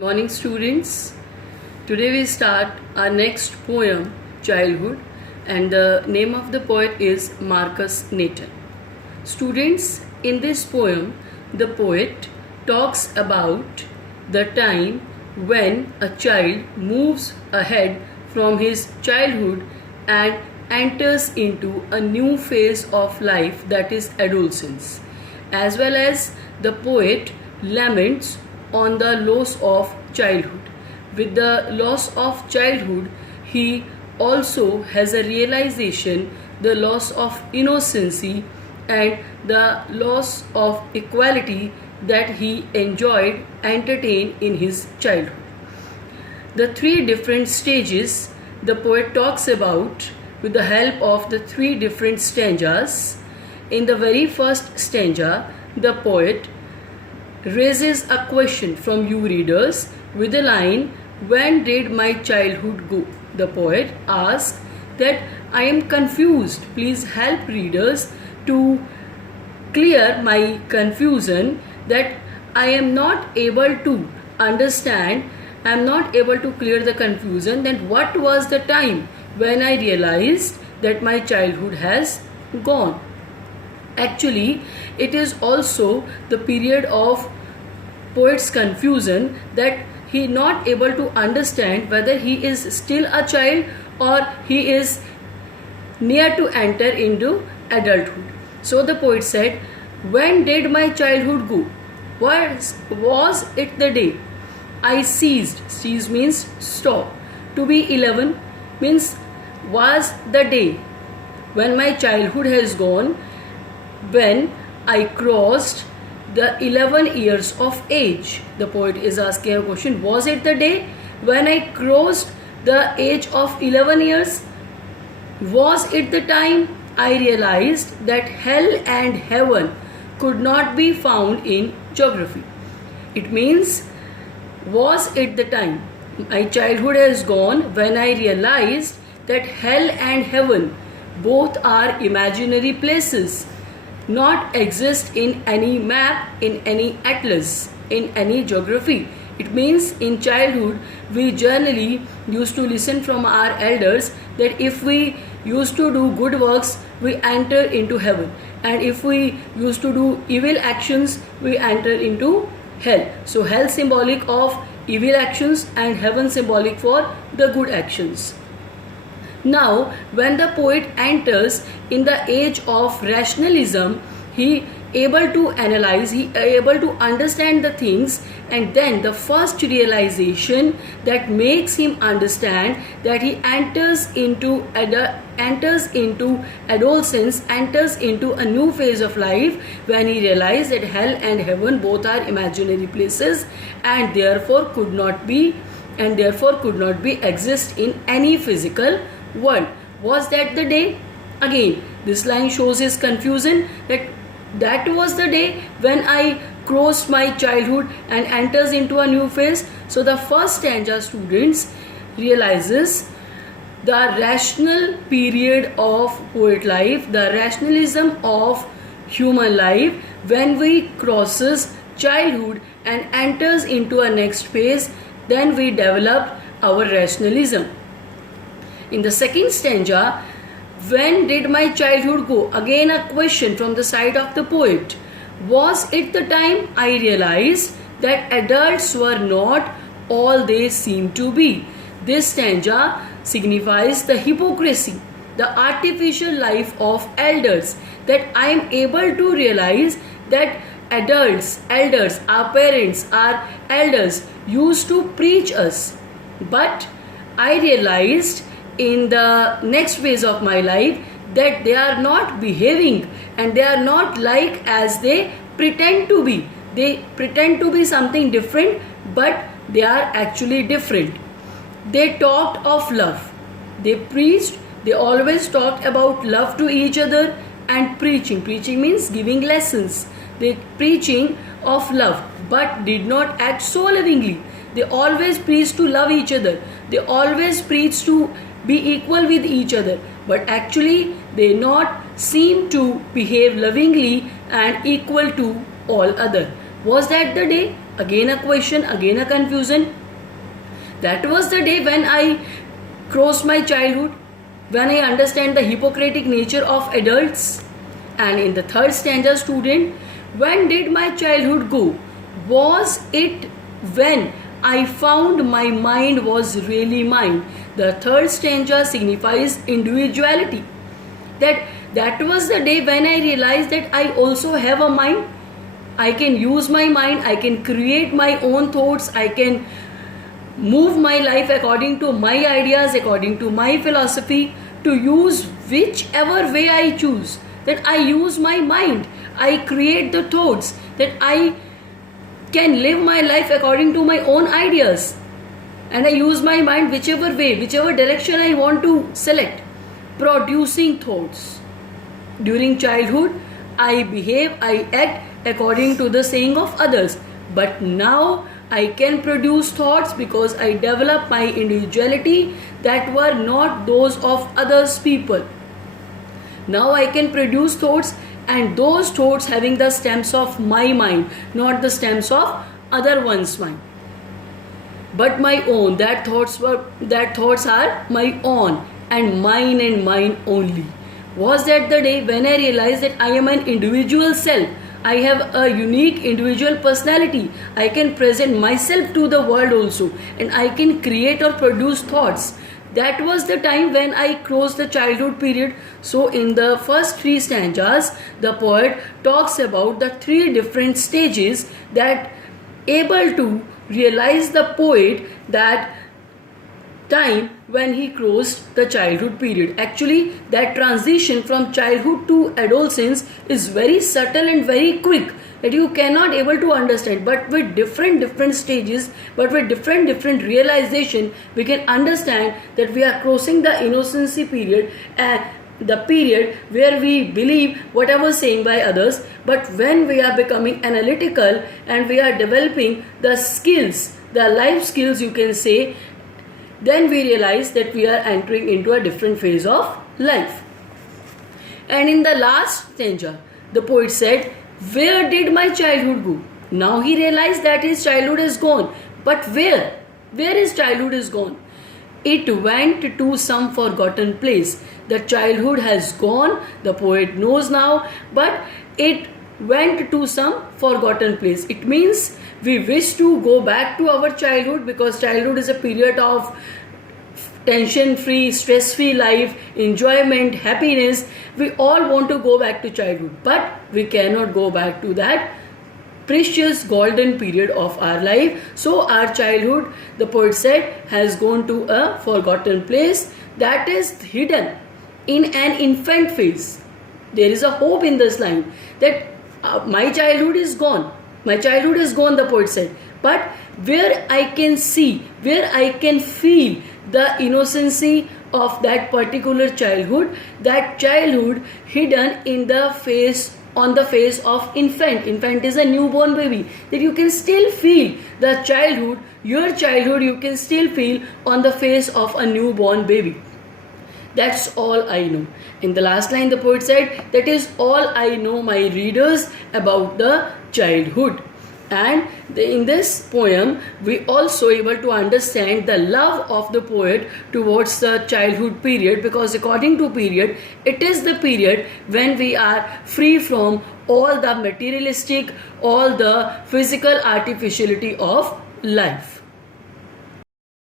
Morning students. Today we start our next poem, Childhood, and the name of the poet is Marcus Nathan. Students, in this poem, the poet talks about the time when a child moves ahead from his childhood and enters into a new phase of life, that is adolescence, as well as the poet laments on the loss of childhood. With the loss of childhood, he also has a realization the loss of innocency and the loss of equality that he enjoyed entertained in his childhood. The three different stages the poet talks about with the help of the three different stanzas. In the very first stanza, the poet raises a question from you readers with the line, "When did my childhood go?" The poet asks that I am confused. Please help readers to clear my confusion, that I am not able to understand, I am not able to clear the confusion that what was the time when I realized that my childhood has gone. Actually, it is also the period of poet's confusion, that he not able to understand whether he is still a child or he is near to enter into adulthood. So the poet said, "When did my childhood go? Was it the day I ceased?" Cease means stop. To be 11 means was the day when my childhood has gone, when I crossed the 11 years of age. The poet is asking a question, was it the day when I crossed the age of 11 years? Was it the time I realized that hell and heaven could not be found in geography? It means, was it the time my childhood has gone when I realized that hell and heaven both are imaginary places, not exist in any map, in any atlas, in any geography. It means in childhood we generally used to listen from our elders that if we used to do good works, we enter into heaven, and if we used to do evil actions, we enter into hell. So hell symbolic of evil actions and heaven symbolic for the good actions. Now, when the poet enters in the age of rationalism, he able to analyze, he able to understand the things, and then the first realization that makes him understand that he enters into adolescence, enters into a new phase of life, when he realizes that hell and heaven both are imaginary places and therefore could not be exist in any physical world. Was that the day? Again, this line shows his confusion, that was the day when I crossed my childhood and enters into a new phase. So the first stanza, students, realizes the rational period of poet life, the rationalism of human life, when we crosses childhood and enters into a next phase, then we develop our rationalism. In the second stanza, when did my childhood go? Again a question from the side of the poet. Was it the time I realized that adults were not all they seem to be? This stanza signifies the hypocrisy, the artificial life of elders, that I am able to realize that adults, elders, our parents, our elders used to preach us, but I realized in the next phase of my life that they are not behaving and they are not like as they pretend to be. They pretend to be something different, but they are actually different. They talked of love, they preached, they always talked about love to each other and preaching. Preaching means giving lessons. They preaching of love, but did not act so lovingly. They always preached to love each other. They always preached to be equal with each other, but actually they not seem to behave lovingly and equal to all other. Was that the day again a question, again a confusion. That was the day when I crossed my childhood, when I understand the hypocritic nature of adults. And in the third stanza, student, when did my childhood go? Was it when I found my mind was really mine? The third stanza signifies individuality. That was the day when I realized that I also have a mind. I can use my mind, I can create my own thoughts, I can move my life according to my ideas, according to my philosophy, to use whichever way I choose. That I use my mind, I create the thoughts, that I can live my life according to my own ideas, and I use my mind whichever way, whichever direction I want to select, producing thoughts. During childhood, I behave, I act according to the saying of others, but now I can produce thoughts because I develop my individuality that were not those of others people. Now I can produce thoughts, and those thoughts having the stems of my mind, not the stems of other one's mind, but my own. That thoughts are my own and mine only. Was that the day when I realized that I am an individual self? I have a unique individual personality. I can present myself to the world also, and I can create or produce thoughts. That was the time when I crossed the childhood period. So in the first three stanzas, the poet talks about the three different stages that able to realize the poet that time when he crossed the childhood period. Actually, that transition from childhood to adolescence is very subtle and very quick, that you cannot able to understand, but with different stages, but with different realization, we can understand that we are crossing the innocency period, and the period where we believe whatever saying by others. But when we are becoming analytical and we are developing the skills, the life skills you can say, then we realize that we are entering into a different phase of life. And in the last stanza, the poet said, where did my childhood go? Now he realized that his childhood is gone. But where? Where his childhood is gone? It went to some forgotten place. The childhood has gone, the poet knows now, but it went to some forgotten place. It means we wish to go back to our childhood, because childhood is a period of tension-free, stress-free life, enjoyment, happiness. We all want to go back to childhood, but we cannot go back to that precious golden period of our life. So our childhood, the poet said, has gone to a forgotten place, that is hidden in an infant phase. There is a hope in this line that my childhood is gone. My childhood is gone, the poet said. But where I can see, where I can feel the innocency of that particular childhood, that childhood hidden in the face, on the face of infant. Infant is a newborn baby, that you can still feel the childhood, your childhood you can still feel on the face of a newborn baby. That's all I know. In the last line, the poet said, that is all I know, my readers, about the childhood. And in this poem, we also able to understand the love of the poet towards the childhood period, because according to period, it is the period when we are free from all the materialistic, all the physical artificiality of life.